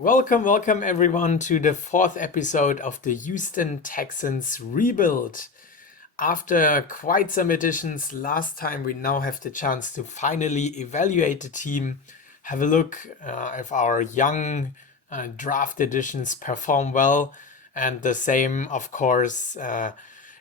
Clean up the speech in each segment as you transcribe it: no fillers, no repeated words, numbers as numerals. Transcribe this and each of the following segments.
Welcome everyone to the fourth episode of the Houston Texans rebuild. After quite some additions last time, we now have the chance to finally evaluate the team, have a look if our young draft additions perform well, and the same, of course,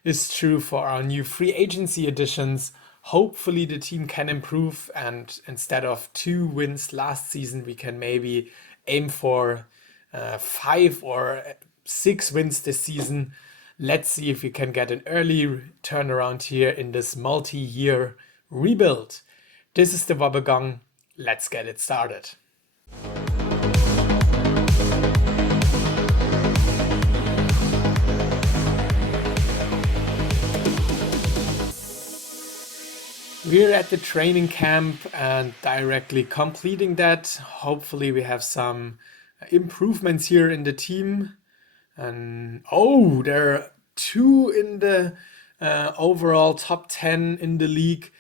is true for our new free agency additions. Hopefully the team can improve, and instead of 2 wins last season, we can maybe aim for 5 or 6 wins this season. Let's see if we can get an early turnaround here in this multi-year rebuild. This is the Wobbegong. Let's get it started. We're at the training camp and directly completing that. Hopefully we have some improvements here in the team. And there are two in the overall top 10 in the league.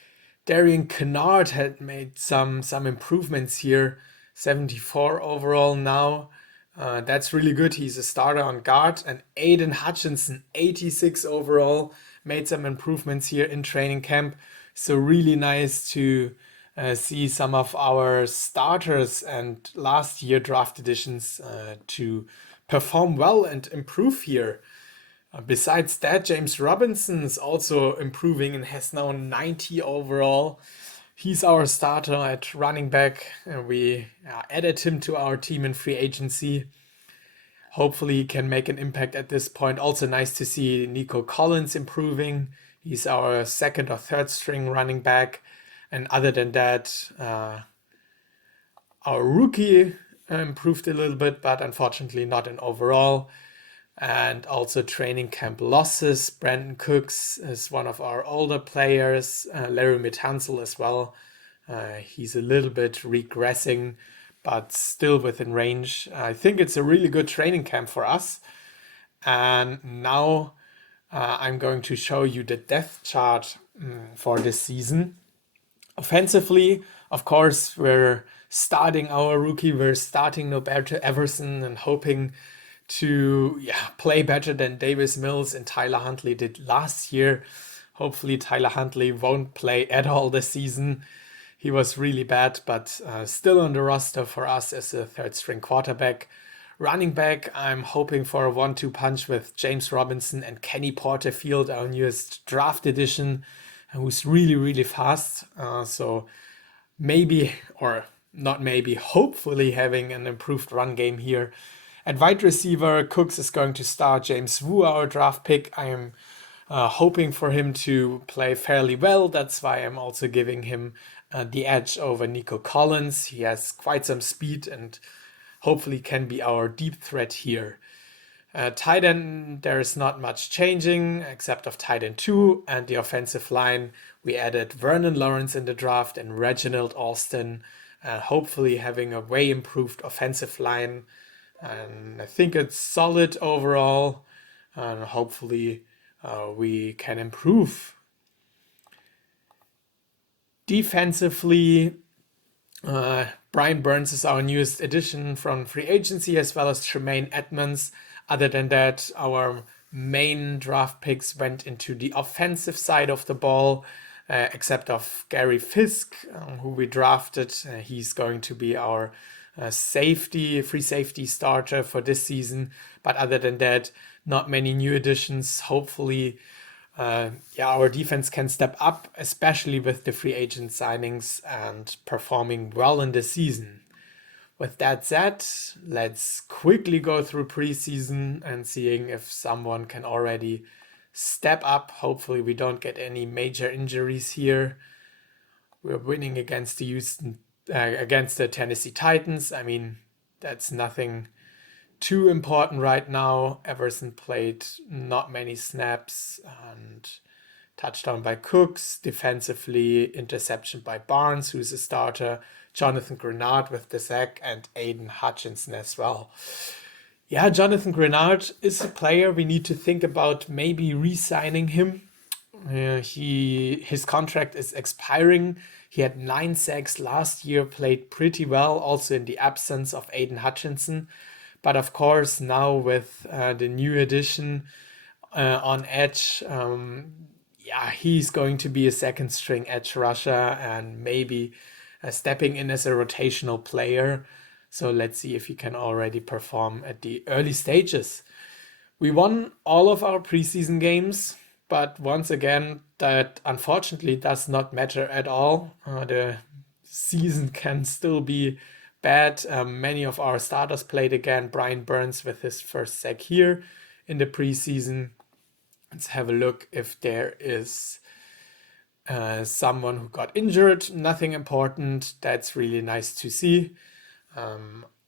Darian Kennard had made some improvements here. 74 overall now. That's really good. He's a starter on guard. And Aiden Hutchinson, 86 overall, made some improvements here in training camp. So really nice to see some of our starters and last year draft additions to perform well and improve here. Besides that, James Robinson is also improving and has now 90 overall. He's our starter at running back, and we added him to our team in free agency. Hopefully he can make an impact at this point. Also nice to see NICO Collins improving. He's our second or third string running back. And other than that, our rookie improved a little bit, but unfortunately not in overall. And also training camp losses. Brandon Cooks is one of our older players. Larry Mithansel as well. He's a little bit regressing, but still within range. I think it's a really good training camp for us. And now I'm going to show you the depth chart for this season. Offensively, of course, we're starting our rookie. We're starting Norberto Everson and hoping to play better than Davis Mills and Tyler Huntley did last year. Hopefully Tyler Huntley won't play at all this season. He was really bad, but still on the roster for us as a third string quarterback. Running back, I'm hoping for a 1-2 punch with James Robinson and Kenny Porterfield, our newest draft addition, who's really, really fast. So maybe, or not maybe, hopefully having an improved run game here. At wide receiver, Cooks is going to start James Wu, our draft pick. I am hoping for him to play fairly well. That's why I'm also giving him the edge over NICO Collins. He has quite some speed and hopefully can be our deep threat here. Tight end, there's not much changing except of tight end 2, and the offensive line, we added Vernon Lawrence in the draft and Reginald Alston, hopefully having a way improved offensive line. And I think it's solid overall, and hopefully we can improve. Defensively, Brian Burns is our newest addition from free agency, as well as Tremaine Edmonds. Other than that, our main draft picks went into the offensive side of the ball, except of Gary Fisk, who we drafted. He's going to be our free safety starter for this season. But other than that, not many new additions. Hopefully, our defense can step up, especially with the free agent signings and performing well in the season. With that said, let's quickly go through preseason and seeing if someone can already step up. Hopefully we don't get any major injuries here. We're winning against the Tennessee Titans. I mean, that's nothing too important right now. Everson played not many snaps and touchdown by Cooks. Defensively, interception by Barnes, who's a starter. Jonathan Grenard with the sack, and Aiden Hutchinson as well. Yeah, Jonathan Grenard is a player we need to think about maybe re-signing him. His contract is expiring. He had 9 sacks last year, played pretty well, also in the absence of Aiden Hutchinson. But of course, now with the new addition on edge, yeah, he's going to be a second string edge rusher and maybe stepping in as a rotational player. So let's see if he can already perform at the early stages. We won all of our preseason games, but once again, that unfortunately does not matter at all. The season can still be bad. Many of our starters played again. Brian Burns with his first sack here in the preseason. Let's have a look if there is someone who got injured. Nothing important. That's really nice to see.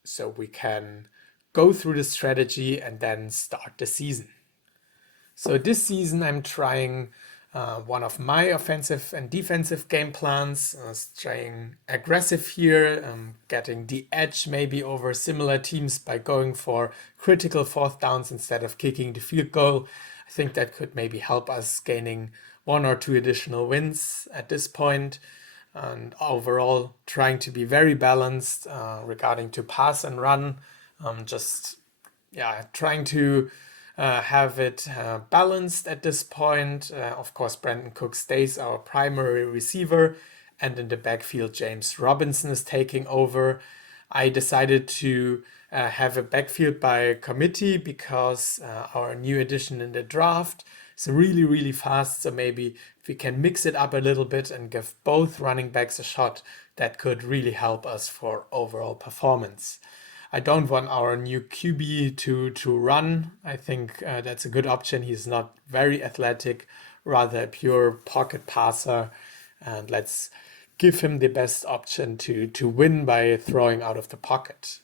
So we can go through the strategy and then start the season. So this season I'm trying one of my offensive and defensive game plans, staying aggressive here, getting the edge maybe over similar teams by going for critical fourth downs instead of kicking the field goal. I think that could maybe help us gaining 1 or 2 additional wins at this point. And overall trying to be very balanced regarding to pass and run. Trying to have it balanced at this point. Of course, Brandin Cooks stays our primary receiver, and in the backfield, James Robinson is taking over. I decided to have a backfield by committee because our new addition in the draft is really, really fast. So maybe if we can mix it up a little bit and give both running backs a shot, that could really help us for overall performance. I don't want our new QB to run. I think that's a good option. He's not very athletic, rather a pure pocket passer. And let's give him the best option to win by throwing out of the pocket.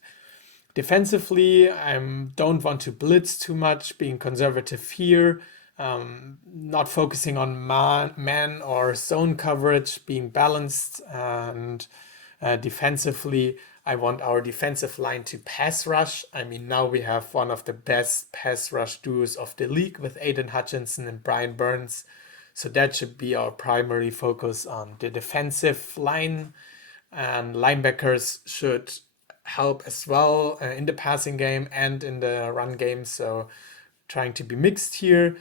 Defensively, I don't want to blitz too much, being conservative here. Not focusing on man or zone coverage, being balanced. And defensively, I want our defensive line to pass rush. I mean, now we have one of the best pass rush duos of the league with Aiden Hutchinson and Brian Burns. So that should be our primary focus on the defensive line. And linebackers should help as well in the passing game and in the run game. So trying to be mixed here.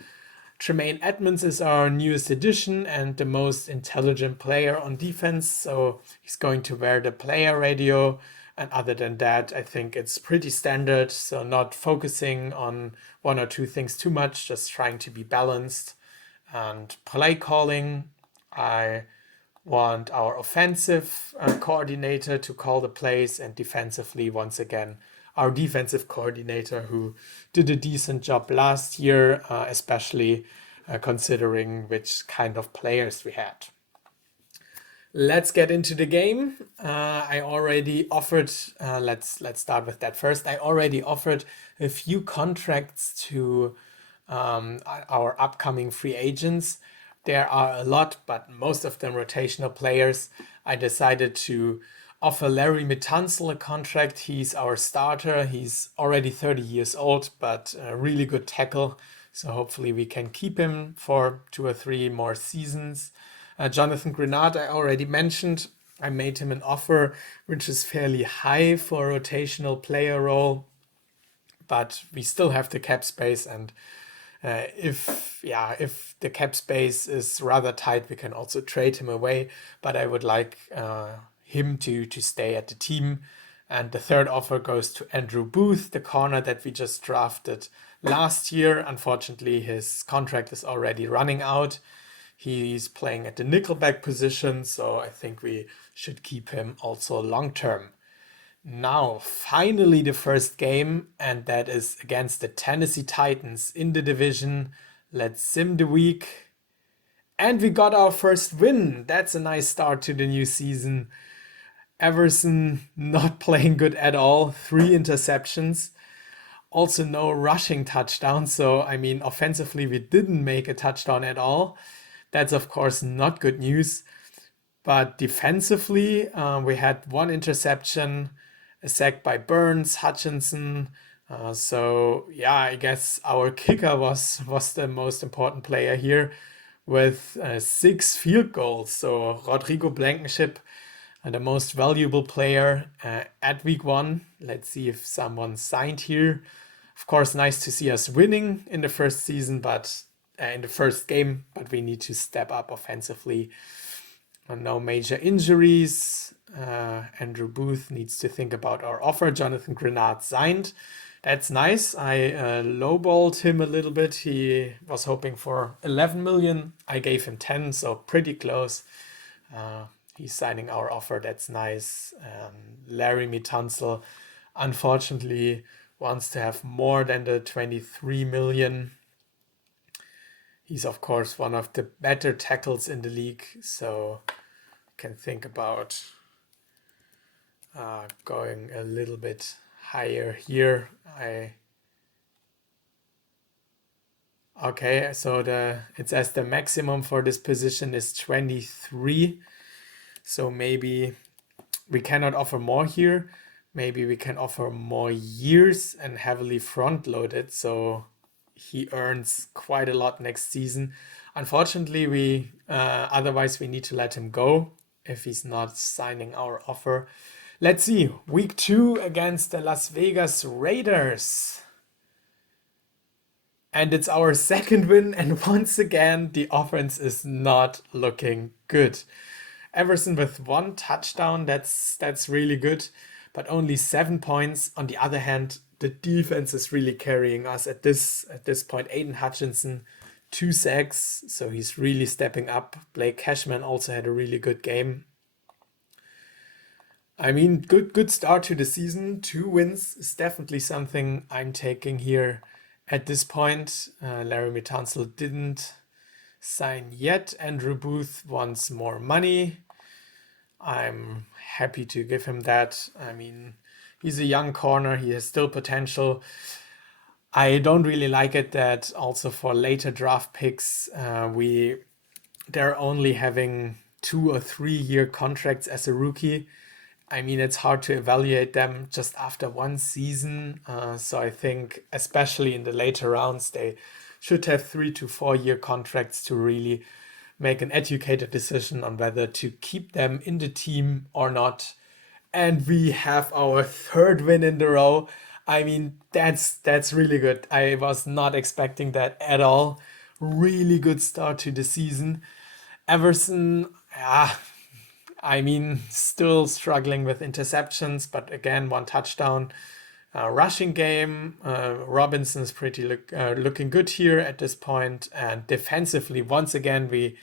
Tremaine Edmonds is our newest addition and the most intelligent player on defense. So he's going to wear the player radio. And other than that, I think it's pretty standard. So not focusing on 1 or 2 things too much, just trying to be balanced. And play calling, I want our offensive coordinator to call the plays, and defensively, once again, our defensive coordinator who did a decent job last year, especially considering which kind of players we had. Let's get into the game. I already offered, let's start with that first. I already offered a few contracts to our upcoming free agents. There are a lot, but most of them rotational players. I decided to offer Larry Mitanzel a contract. He's our starter. He's already 30 years old, but a really good tackle. So hopefully we can keep him for 2 or 3 more seasons. Jonathan Grenard, I already mentioned. I made him an offer which is fairly high for a rotational player role, but we still have the cap space, and if the cap space is rather tight, we can also trade him away. But I would like him to stay at the team. And the third offer goes to Andrew Booth, the corner that we just drafted last year. Unfortunately, his contract is already running out. He's playing at the nickelback position, so I think we should keep him also long term. Now, finally, the first game, and that is against the Tennessee Titans in the division. Let's sim the week. And we got our first win. That's a nice start to the new season. Everson not playing good at all. 3 interceptions. Also no rushing touchdowns. So, I mean, offensively, we didn't make a touchdown at all. That's, of course, not good news. But defensively, we had 1 interception, a sack by Burns, Hutchinson. I guess our kicker was the most important player here. with 6 field goals. So Rodrigo Blankenship, the most valuable player at week 1. Let's see if someone signed here. Of course, nice to see us winning in the first season, but in the first game, but we need to step up offensively. No major injuries. Andrew Booth needs to think about our offer. Jonathan Grenard signed. That's nice. I lowballed him a little bit. He was hoping for 11 million. I gave him 10, so pretty close. He's signing our offer. That's nice. Larry Mitansel, unfortunately, wants to have more than the 23 million. He's, of course, one of the better tackles in the league, so can think about going a little bit higher here. Okay, so it says the maximum for this position is 23. So maybe we cannot offer more here. Maybe we can offer more years and heavily front loaded, so he earns quite a lot next season. Unfortunately, otherwise we need to let him go if he's not signing our offer. Let's see, week 2 against the Las Vegas Raiders. And it's our second win, and once again, the offense is not looking good. Everson with 1 touchdown, that's really good, but only 7 points. On the other hand, the defense is really carrying us at this point. Aiden Hutchinson, 2 sacks, so he's really stepping up. Blake Cashman also had a really good game. I mean, good start to the season. 2 wins is definitely something I'm taking here at this point. Larry Mitansel didn't sign yet. Andrew Booth wants more money. I'm happy to give him that. I mean, he's a young corner. He has still potential. I don't really like it that also for later draft picks, they're only having 2 or 3 year contracts as a rookie. I mean, it's hard to evaluate them just after 1 season. So I think, especially in the later rounds, they should have 3 to 4 year contracts to really make an educated decision on whether to keep them in the team or not. And we have our 3rd win in the row. I mean, that's really good. I was not expecting that at all. Really good start to the season. Everson, I mean, still struggling with interceptions, but again, 1 touchdown. Rushing game, Robinson is pretty looking good here at this point. And defensively, once again, we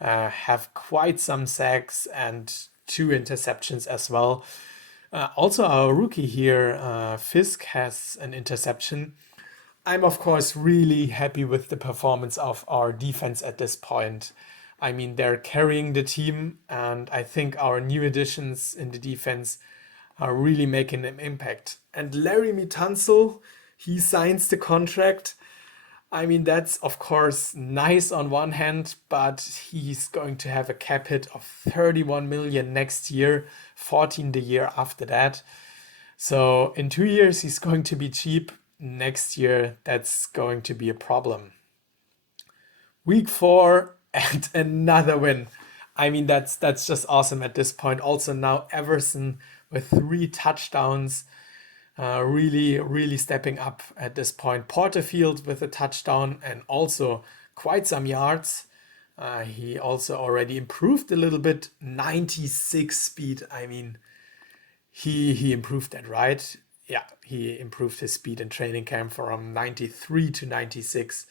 have quite some sacks and 2 interceptions as well. Also, our rookie here, Fisk, has an interception. I'm, of course, really happy with the performance of our defense at this point. I mean, they're carrying the team, and I think our new additions in the defense are really making an impact. And Larry Mitansel, he signs the contract. I mean, that's of course nice on one hand, but he's going to have a cap hit of 31 million next year, 14 the year after that. So in 2 years, he's going to be cheap. Next year, that's going to be a problem. Week 4 and another win. I mean, that's just awesome at this point. Also now Everson with 3 touchdowns, really stepping up at this point. Porterfield with a touchdown and also quite some yards. He also already improved a little bit. 96 speed. I mean, he improved that, right? Yeah, he improved his speed in training camp from 93 to 96.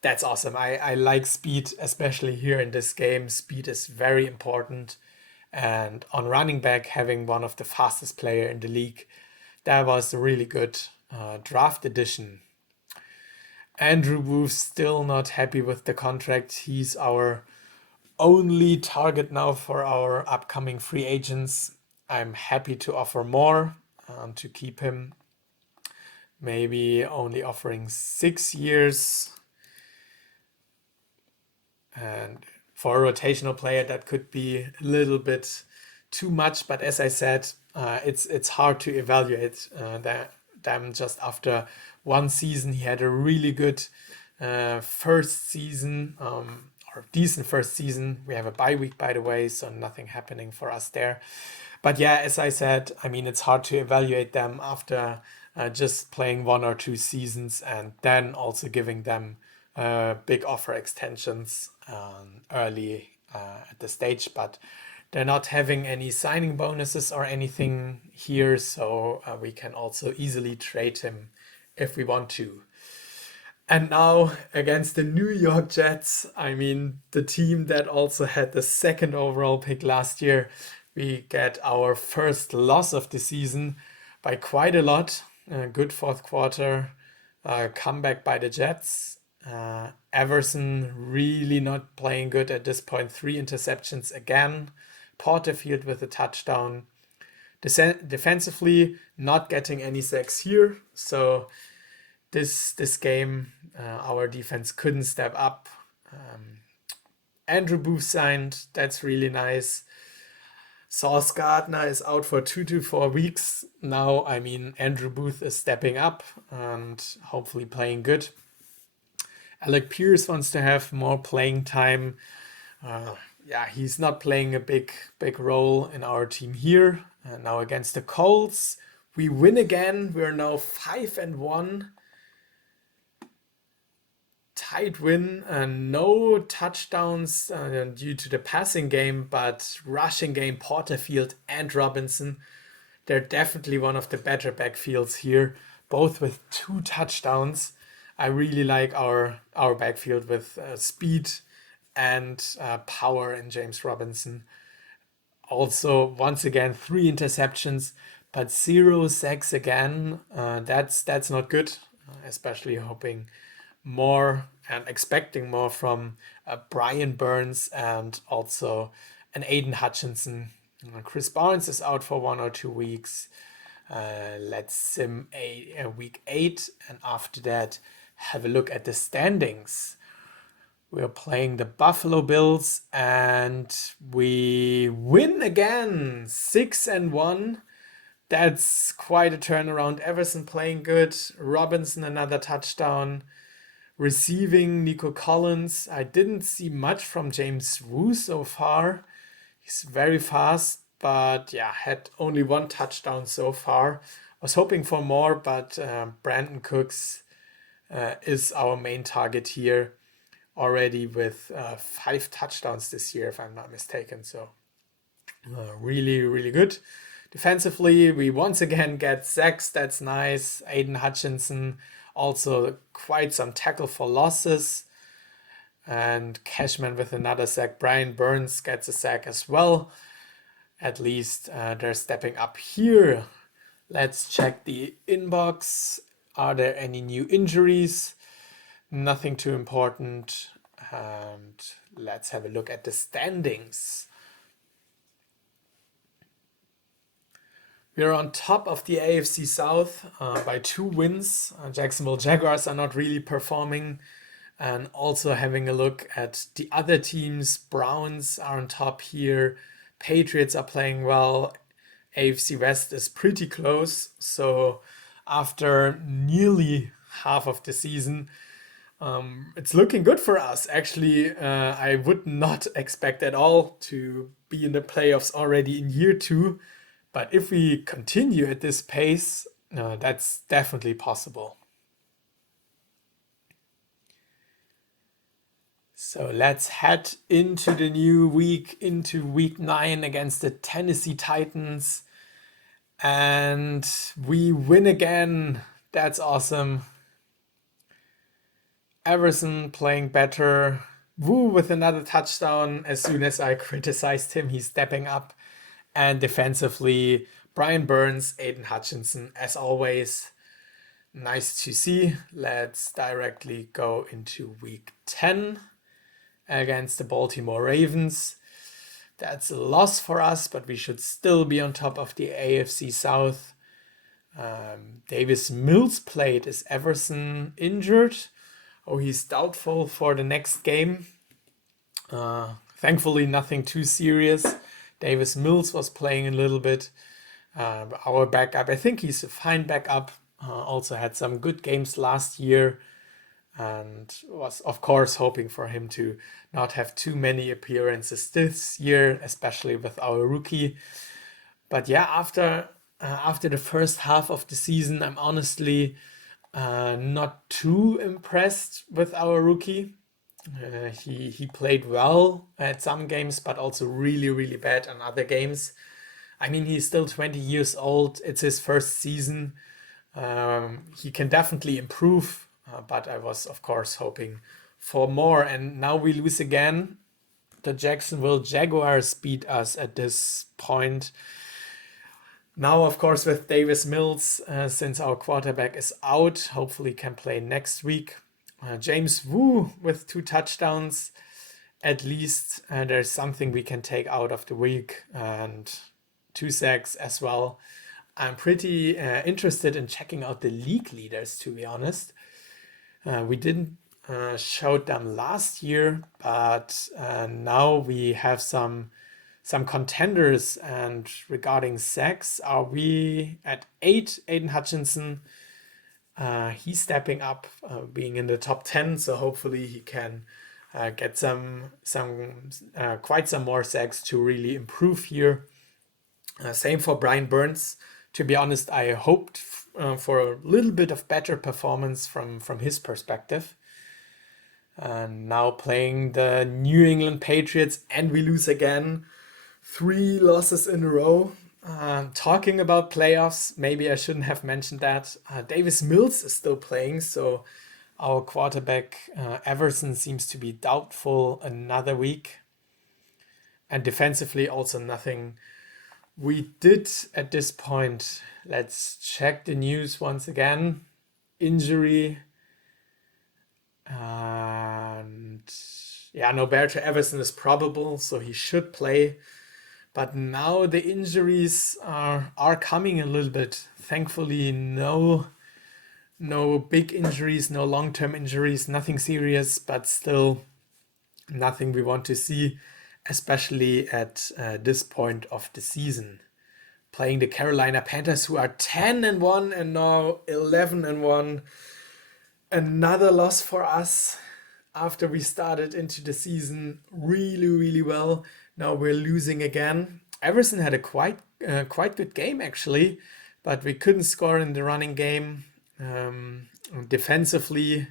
That's awesome. I like speed, especially here in this game. Speed is very important. And on running back, having one of the fastest player in the league, that was a really good draft addition. Andrew Booth still not happy with the contract. He's our only target now for our upcoming free agents. I'm happy to offer more to keep him. Maybe only offering 6 years. And for a rotational player, that could be a little bit too much. But as I said, it's hard to evaluate them just after 1 season. He had a really good first season, or decent first season. We have a bye week, by the way, so nothing happening for us there. But yeah, as I said, I mean, it's hard to evaluate them after just playing 1 or 2 seasons and then also giving them big offer extensions early at the stage. But they're not having any signing bonuses or anything here, so we can also easily trade him if we want to. And now against the New York Jets, I mean, the team that also had the second overall pick last year, we get our first loss of the season by quite a lot. Good fourth quarter comeback by the Jets. Everson really not playing good at this point. 3 interceptions again. Porterfield with a touchdown. Defensively, not getting any sacks here. So this game, our defense couldn't step up. Andrew Booth signed. That's really nice. Sauce Gardner is out for 2 to 4 weeks. Now, I mean, Andrew Booth is stepping up and hopefully playing good. Alec Pierce wants to have more playing time. Yeah, he's not playing a big role in our team here. Now against the Colts, we win again. We're now 5-1. Tight win, no touchdowns due to the passing game, but rushing game, Porterfield and Robinson. They're definitely one of the better backfields here, both with 2 touchdowns. I really like our backfield with speed and power in James Robinson. Also, once again, 3 interceptions, but 0 sacks again. That's not good, especially hoping more and expecting more from Brian Burns and also an Aiden Hutchinson. Chris Barnes is out for 1 or 2 weeks. Let's sim a week 8, and after that have a look at the standings. We're playing the Buffalo Bills and we win again, 6-1. That's quite a turnaround. Everson playing good. Robinson another touchdown. Receiving NICO Collins. I didn't see much from James Wu so far. He's very fast, but yeah, had only 1 touchdown so far. Was hoping for more, but Brandin Cooks is our main target here, already with 5 touchdowns this year, if I'm not mistaken. So really, really good. Defensively, we once again get sacks. That's nice. Aiden Hutchinson, also quite some tackle for losses. And Cashman with another sack. Brian Burns gets a sack as well. At least they're stepping up here. Let's check the inbox. Are there any new injuries? Nothing too important. And let's have a look at the standings. We're on top of the AFC South by 2 wins. Jacksonville Jaguars are not really performing. And also having a look at the other teams. Browns are on top here. Patriots are playing well. AFC West is pretty close. So after nearly half of the season, it's looking good for us. Actually, I would not expect at all to be in the playoffs already in year 2. But if we continue at this pace, that's definitely possible. So let's head into the new week, into week 9 against the Tennessee Titans. And we win again. That's awesome. Everson playing better. Wu with another touchdown. As soon as I criticized him, he's stepping up. And defensively, Brian Burns, Aiden Hutchinson, as always. Nice to see. Let's directly go into week 10 against the Baltimore Ravens. That's a loss for us, but we should still be on top of the AFC South. Davis Mills played. Is Everson injured? Oh, he's doubtful for the next game. Thankfully, nothing too serious. Davis Mills was playing a little bit. Our backup, I think he's a fine backup. Also had some good games last year. and was of course hoping for him to not have too many appearances this year, especially with our rookie. But yeah, after the first half of the season, I'm honestly not too impressed with our rookie. He played well at some games, but also really bad on other games. I mean, he's still 20 years old. It's his first season. He can definitely improve, but I was, of course, hoping for more. And now we lose again. The Jacksonville Jaguars beat us at this point. Now, of course, with Davis Mills, since our quarterback is out, hopefully can play next week. James Wu with 2 touchdowns. At least there's something we can take out of the week, and 2 sacks as well. I'm pretty interested in checking out the league leaders, to be honest. We didn't show them last year, but now we have some contenders. And regarding sacks, are we at 8? Aiden Hutchinson, he's stepping up, being in the top 10, so hopefully he can get quite some more sacks to really improve here. Same for Brian Burns. To be honest, I hoped for a little bit of better performance from his perspective. Now playing the New England Patriots, and we lose again. 3 losses in a row. Talking about playoffs, maybe I shouldn't have mentioned that. Davis Mills is still playing, so our quarterback Everson seems to be doubtful another week. And defensively, also nothing we did at this point. Let's check the news once again. Injury. And yeah, Noberto Everson is probable, so he should play. But now the injuries are coming a little bit. Thankfully, no big injuries, no long-term injuries, nothing serious, but still nothing we want to see, especially at this point of the season. Playing the Carolina Panthers, who are 10-1 and now 11-1. Another loss for us after we started into the season really well. Now we're losing again. Everson had a quite good game actually, but we couldn't score in the running game. Defensively,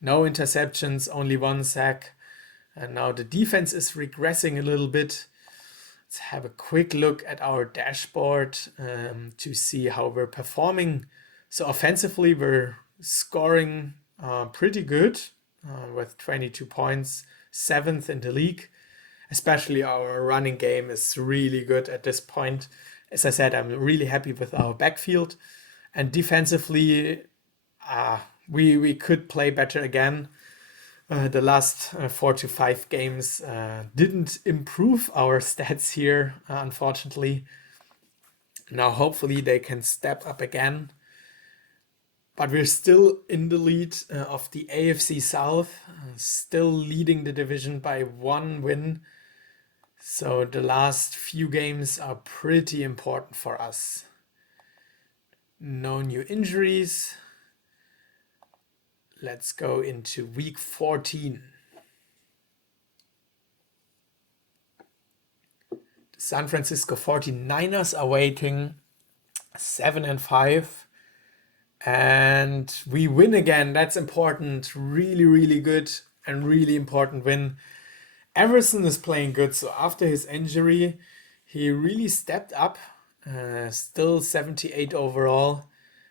no interceptions, only 1 sack. And now the defense is regressing a little bit. Let's have a quick look at our dashboard to see how we're performing. So offensively, we're scoring pretty good with 22 points, 7th in the league. Especially our running game is really good at this point. As I said, I'm really happy with our backfield. And defensively, we could play better again. The last 4 to 5 games didn't improve our stats here, unfortunately. Now, hopefully, they can step up again. But we're still in the lead of the AFC South, still leading the division by 1 win. So the last few games are pretty important for us. No new injuries. Let's go into week 14. The San Francisco 49ers are waiting, 7-5. And we win again. That's important. Really good and really important win. Everson is playing good. So after his injury, he really stepped up. Still 78 overall.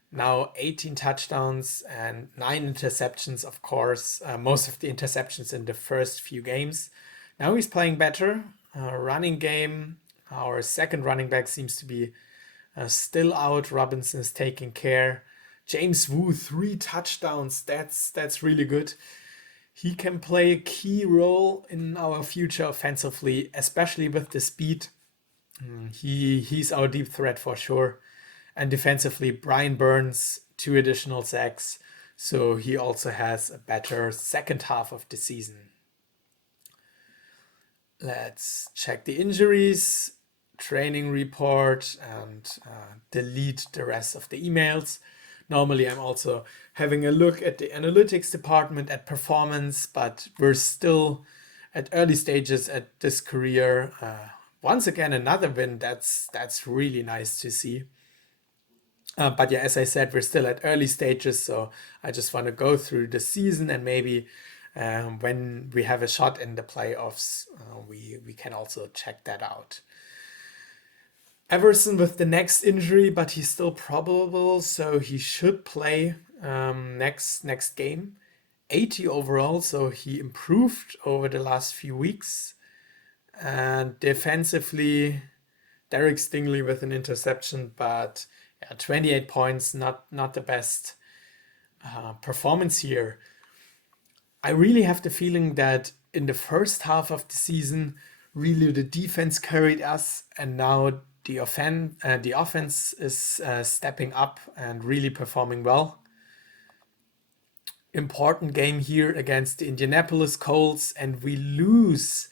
Now 18 touchdowns and 9 interceptions, of course. Most of the interceptions in the first few games. Now he's playing better. Running game. Our second running back seems to be still out. Robinson is taking care. James Wu, 3 touchdowns. That's really good. He can play a key role in our future offensively, especially with the speed. He's our deep threat for sure. And defensively, Brian Burns, 2 additional sacks. So he also has a better second half of the season. Let's check the injuries, training report, and delete the rest of the emails. Normally I'm also having a look at the analytics department at performance, but we're still at early stages at this career. Once again, another win. That's really nice to see. But yeah, as I said, we're still at early stages, so I just want to go through the season, and maybe when we have a shot in the playoffs, we can also check that out. Everson with the next injury, but he's still probable, so he should play next game. 80 overall, so he improved over the last few weeks. And defensively, Derek Stingley with an interception, but yeah, 28 points, not the best performance here. I really have the feeling that in the first half of the season, really the defense carried us, and now the offense is stepping up and really performing well. Important game here against the Indianapolis Colts, and we lose.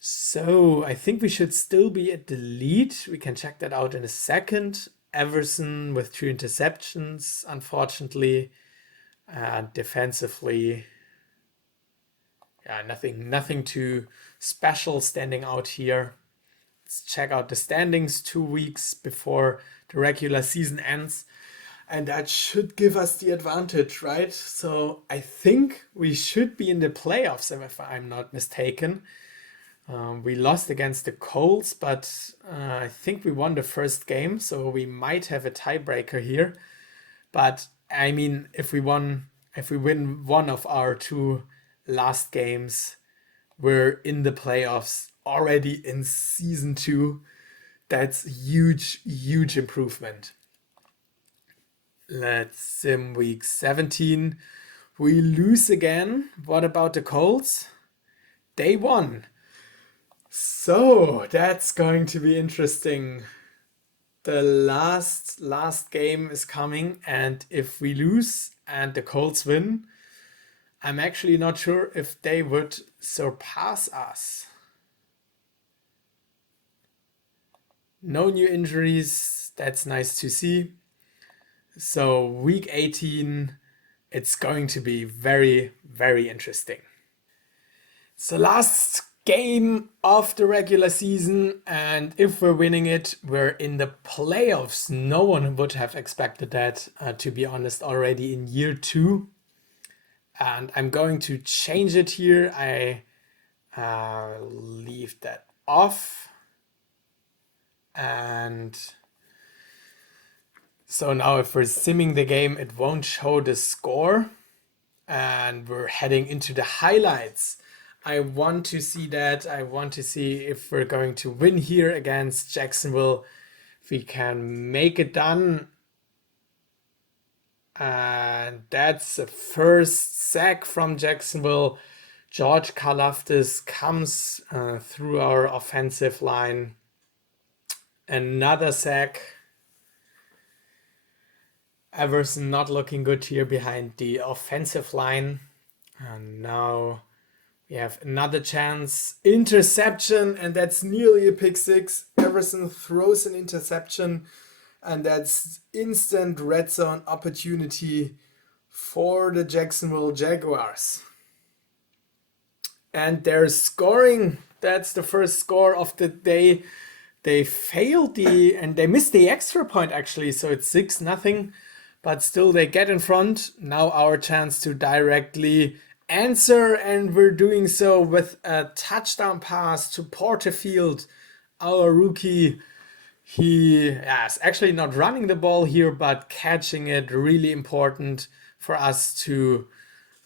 So I think we should still be at the lead. We can check that out in a second. Everson with 2 interceptions, unfortunately. And defensively, yeah, nothing too special standing out here. Let's check out the standings 2 weeks before the regular season ends. And that should give us the advantage, right? So I think we should be in the playoffs, if I'm not mistaken. We lost against the Colts, but I think we won the first game, so we might have a tiebreaker here. But I mean, if we win one of our 2 last games, we're in the playoffs already in season 2. That's huge improvement. Let's sim week 17. We lose again. What about the Colts? They won. So that's going to be interesting. The last game is coming, and if we lose and the Colts win, I'm actually not sure if they would surpass us. No new injuries. That's nice to see. So week 18, it's going to be very interesting. So last game of the regular season, and if we're winning it, we're in the playoffs. No one would have expected that, to be honest, already in year 2. And I'm going to change it here. I leave that off. And so now if we're simming the game, it won't show the score. And we're heading into the highlights. I want to see that. I want to see if we're going to win here against Jacksonville. If we can make it done. And that's the first sack from Jacksonville. George Karlaftis comes through our offensive line. Another sack. Everson not looking good here behind the offensive line. And now we have another chance. Interception, and that's nearly a pick 6. Everson throws an interception, and that's instant red zone opportunity for the Jacksonville Jaguars. And they're scoring. That's the first score of the day. They failed and they missed the extra point actually, so it's 6-0. But still they get in front. Now our chance to directly answer, and we're doing so with a touchdown pass to Porterfield, our rookie. He is actually not running the ball here, but catching it. Really important for us to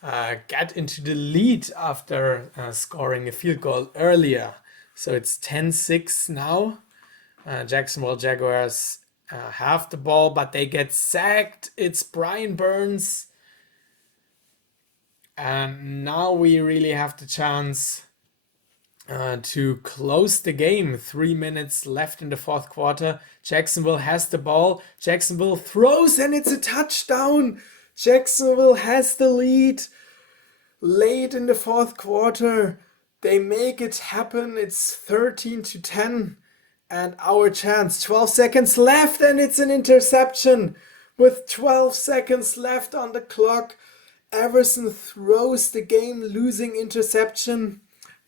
get into the lead after scoring a field goal earlier. So it's 10-6 now. Jacksonville Jaguars have the ball, but they get sacked. It's Brian Burns. And now we really have the chance to close the game. 3 minutes left in the fourth quarter. Jacksonville has the ball. Jacksonville throws, and it's a touchdown. Jacksonville has the lead. Late in the fourth quarter, they make it happen. It's 13-10. And our chance, 12 seconds left, and it's an interception. With 12 seconds left on the clock, Everson throws the game-losing interception,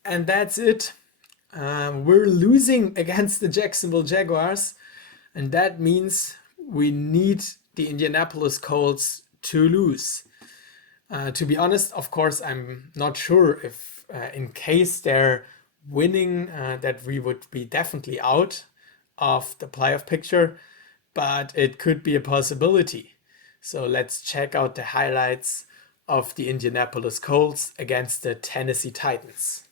and that's it. We're losing against the Jacksonville Jaguars, and that means we need the Indianapolis Colts to lose. To be honest, of course, I'm not sure if in case they're winning, that we would be definitely out of the playoff picture, but it could be a possibility. So let's check out the highlights of the Indianapolis Colts against the Tennessee Titans.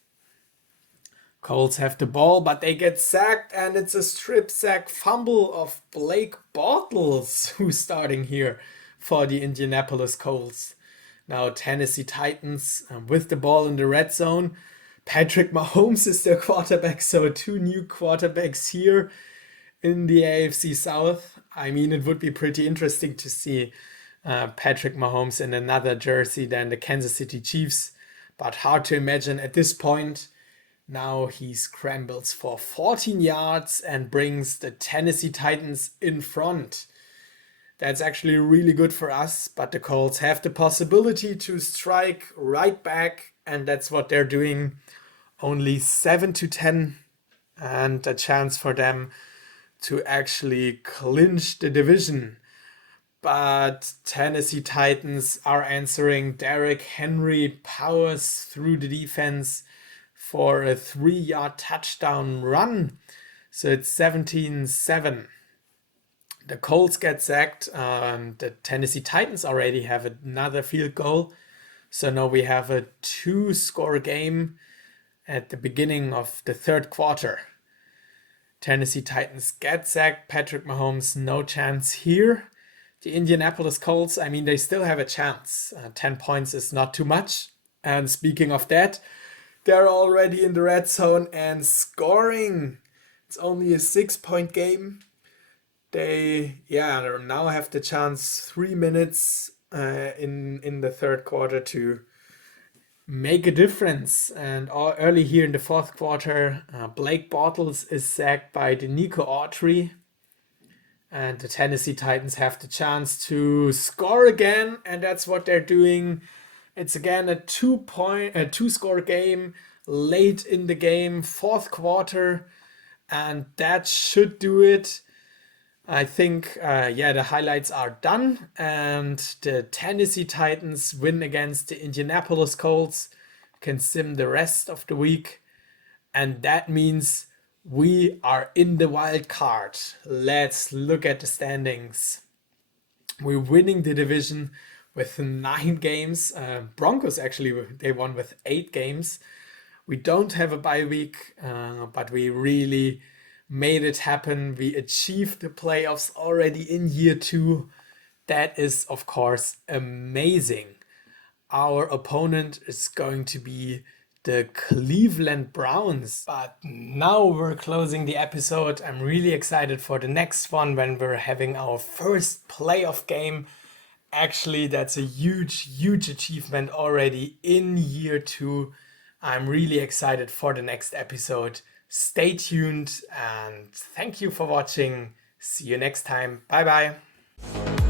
Colts have the ball, but they get sacked, and it's a strip sack fumble of Blake Bortles, who's starting here for the Indianapolis Colts. Now Tennessee Titans with the ball in the red zone. Patrick Mahomes is their quarterback, so 2 new quarterbacks here in the AFC South. I mean, it would be pretty interesting to see Patrick Mahomes in another jersey than the Kansas City Chiefs, but hard to imagine at this point. Now he scrambles for 14 yards and brings the Tennessee Titans in front. That's actually really good for us, but the Colts have the possibility to strike right back, and that's what they're doing. Only 7-10, and a chance for them to actually clinch the division. But Tennessee Titans are answering. Derrick Henry powers through the defense for a 3-yard touchdown run. So it's 17-7. The Colts get sacked. The Tennessee Titans already have another field goal. So now we have a 2-score game at the beginning of the third quarter. Tennessee Titans get sacked. Patrick Mahomes, no chance here. The Indianapolis Colts, I mean, they still have a chance. 10 points is not too much. And speaking of that, they're already in the red zone and scoring. It's only a 6-point game. They now have the chance 3 minutes in the third quarter to make a difference. And early here in the fourth quarter, Blake Bortles is sacked by the NICO Autry. And the Tennessee Titans have the chance to score again, and that's what they're doing. It's again a 2-score game late in the game, fourth quarter, and that should do it. I think, the highlights are done, and the Tennessee Titans win against the Indianapolis Colts, can sim the rest of the week, and that means we are in the wild card. Let's look at the standings. We're winning the division with 9 games. Broncos actually, they won with 8 games. We don't have a bye week, but we really made it happen. We achieved the playoffs already in year 2. That is, of course, amazing. Our opponent is going to be the Cleveland Browns. But now we're closing the episode. I'm really excited for the next one when we're having our first playoff game. Actually, that's a huge achievement already in year 2. I'm really excited for the next episode. Stay tuned and thank you for watching. See you next time. Bye bye.